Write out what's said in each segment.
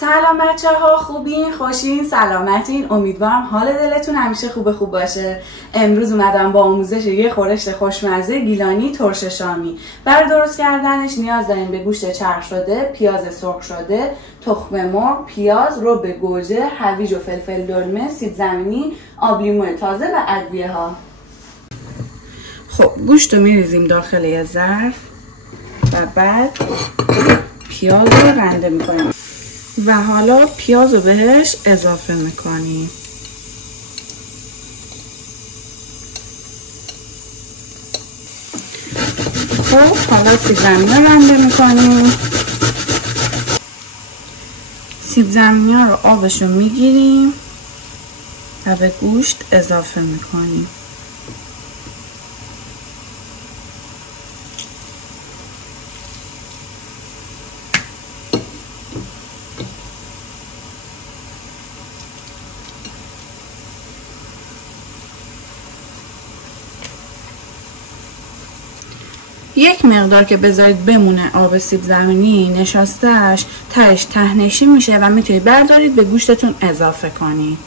سلام بچه ها، خوبین؟ خوشین؟ سلامتین؟ امیدوارم حال دلتون همیشه خوب باشه. امروز اومدم با آموزش یه خورش خوشمزه گیلانی ترش شامی. برای درست کردنش نیاز داریم به گوشت چرخ شده، پیاز سرخ شده، تخم مرغ، پیاز، رب گوجه، هویج و فلفل دلمه، سیب زمینی، آب لیمو تازه و ادویه ها. خب گوشت رو میریزیم داخل یه ظرف و بعد پیاز رو رنده میکنیم و حالا پیاز رو بهش اضافه میکنیم. خب حالا سیب زمینی رو رنده میکنیم. سیب زمینی رو آبش رو میگیریم و به گوشت اضافه میکنیم. یک مقدار که بذارید بمونه آب سیب زمینی نشاستهش تهش ته‌نشین میشه و میتونید بردارید به گوشتتون اضافه کنید.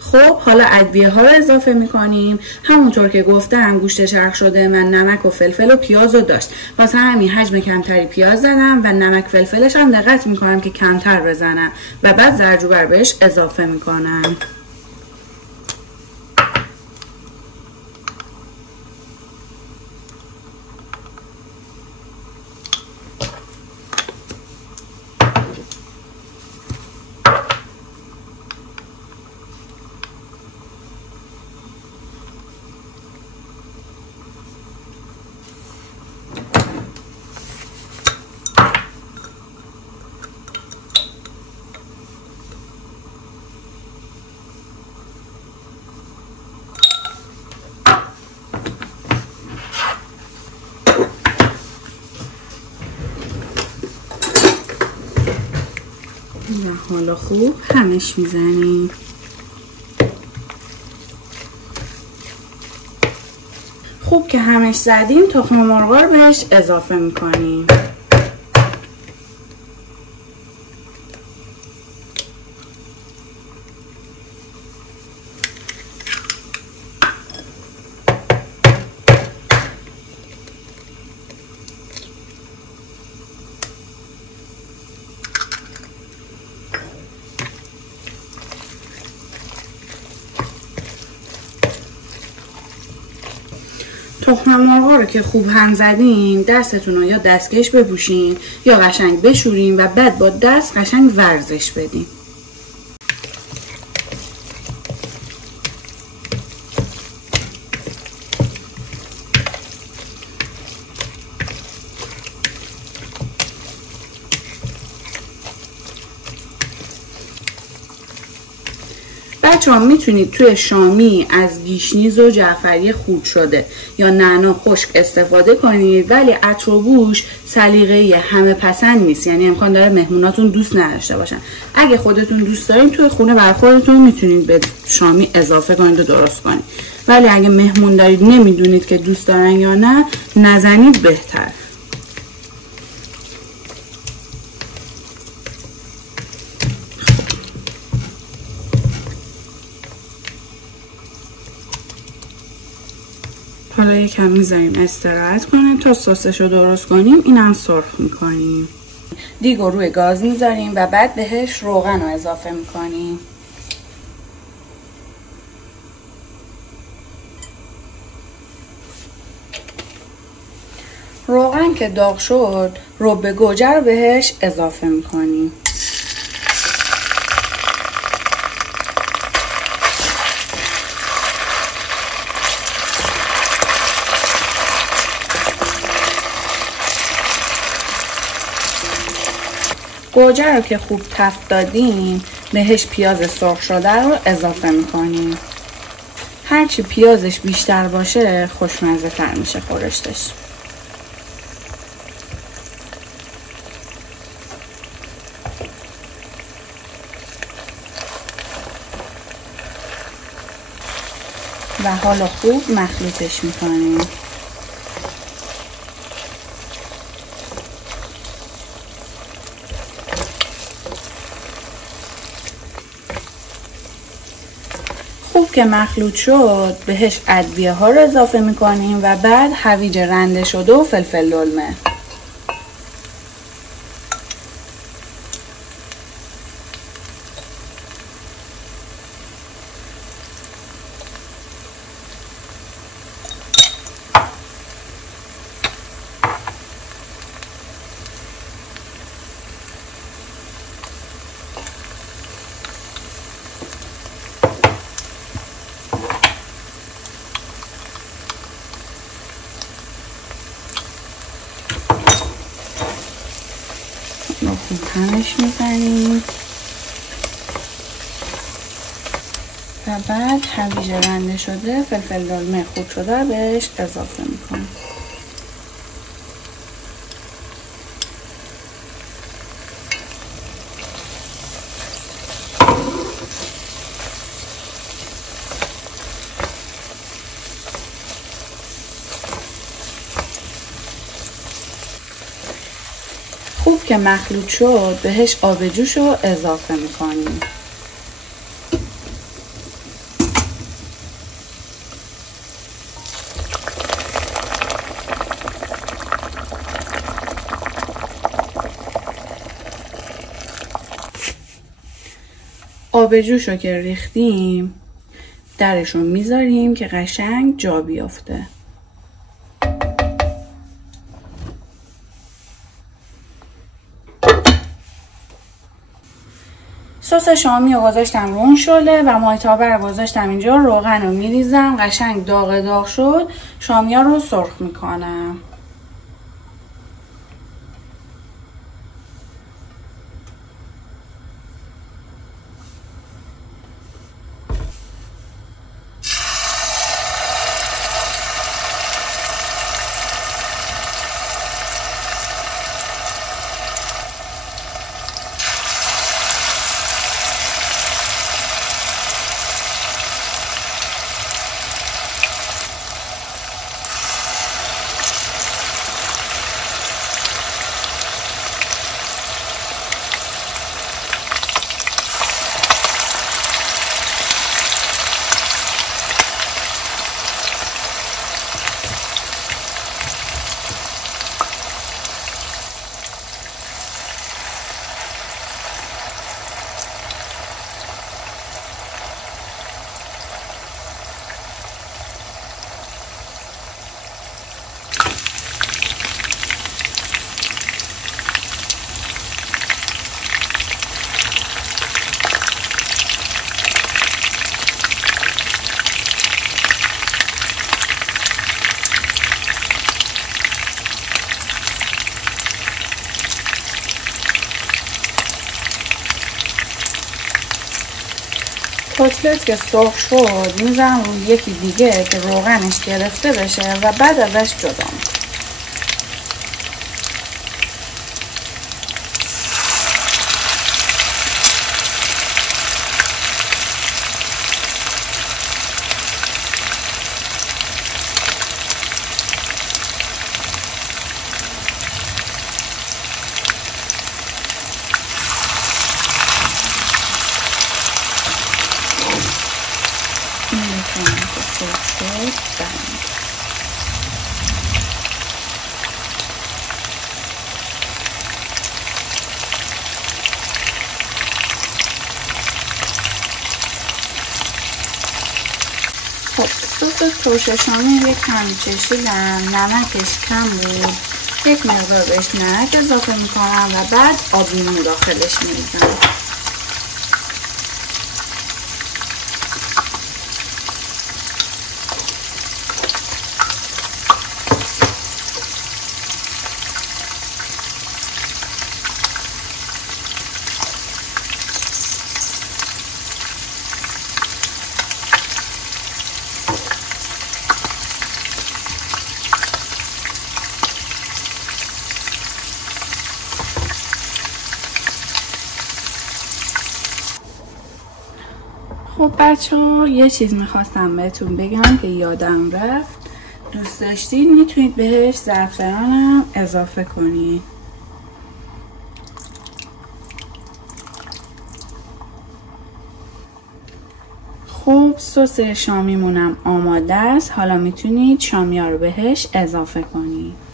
خب حالا ادویه ها رو اضافه میکنیم. همونطور که گفتم گوشت چرخ شده من نمک و فلفل و پیاز رو داشت، واسه همین حجم کمتری پیاز زدم و نمک فلفلش هم دقت میکنم که کمتر بزنم و بعد زردچوبه بهش اضافه میکنم. و حالا خوب همش میزنیم. خوب که همش زدیم تخم مرغ رو بهش اضافه میکنیم. تخم مرغ رو که خوب هم زدین دستتون رو یا دستکش بپوشین یا قشنگ بشورین و بعد با دست قشنگ ورزش بدین. بچه‌ها میتونید توی شامی از گیشنیز و جعفری خورد شده یا نعنا خشک استفاده کنید، ولی عطر و بوش سلیقه همه پسند نیست، یعنی امکان داره مهموناتون دوست نداشته باشن. اگه خودتون دوست دارین توی خونه بر خودتون میتونید به شامی اضافه کنید و درست کنید، ولی اگه مهمون دارید نمیدونید که دوست دارن یا نه نزنید بهتر. حالا یکم میذاریم استراحت کنه تا سسش رو درست کنیم. اینم سرخ میکنیم. دیگ رو روی گاز میذاریم و بعد بهش روغن رو اضافه میکنیم. روغن که داغ شد رب گوجه رو بهش اضافه میکنیم. گوجه رو که خوب تفت دادیم بهش پیاز سرخ شده رو اضافه میکنیم. هرچی پیازش بیشتر باشه خوشمزه تر میشه خورشتش. و حالا خوب مخلوطش میکنیم. خوب که مخلوط شد بهش ادویه ها رو اضافه میکنیم و بعد هویج رنده شده و فلفل دلمه. خوب همش میزنیم و بعد هویج رنده شده فلفل دلمه خورد شده بهش اضافه میکنیم. خوب که مخلوط شد بهش آب جوش رو اضافه میکنیم. آب جوش رو که ریختیم درش رو میذاریم که قشنگ جا بیافته. سس شامی رو گذاشتم رون شده و مایتابه رو گذاشتم اینجا. روغن رو میریزم قشنگ داغ داغ شد شامی ها رو سرخ میکنم. کتلت که سرخ شد میذارم روی یکی دیگه که روغنش گرفته بشه و بعد ازش جدا میکنم. خب سس ترش شامی یک کمی چشیدم، نمکش کم بود، یک مقدار بهش نمک اضافه میکنم و بعد آب لیمو داخلش میریزم. خب بچه ها یه چیز میخواستم بهتون بگم که یادم رفت. دوست داشتین میتونید بهش زعفرانم اضافه کنید. خب سس شامیمونم آماده است. حالا میتونید شامیا رو بهش اضافه کنید.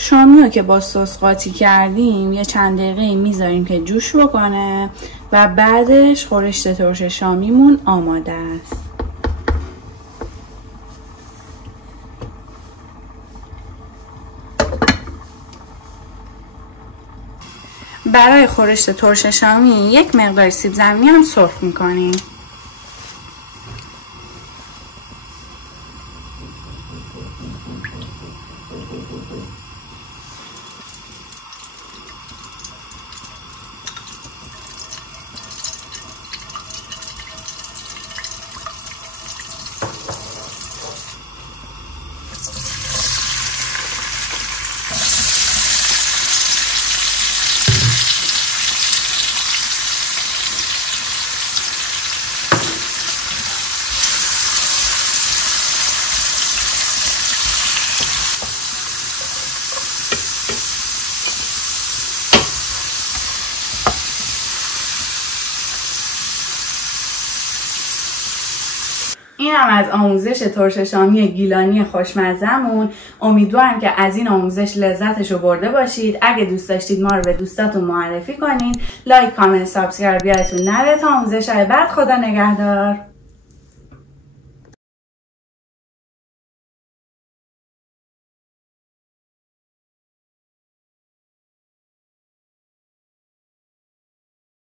شامی رو که با سس قاطی کردیم یه چند دقیقه میذاریم که جوش بکنه و بعدش خورشت ترش شامیمون آماده است. برای خورشت ترش شامی یک مقدار سیب زمینی هم سرخ میکنیم. این هم از آموزش ترش شامی گیلانی خوشمزه‌مون. امیدوارم که از این آموزش لذتش رو برده باشید. اگه دوست داشتید ما رو به دوستاتون معرفی کنید. لایک، کامنت، سابسکرایب یادتون نره. تا آموزش های بعد، خدا نگهدار.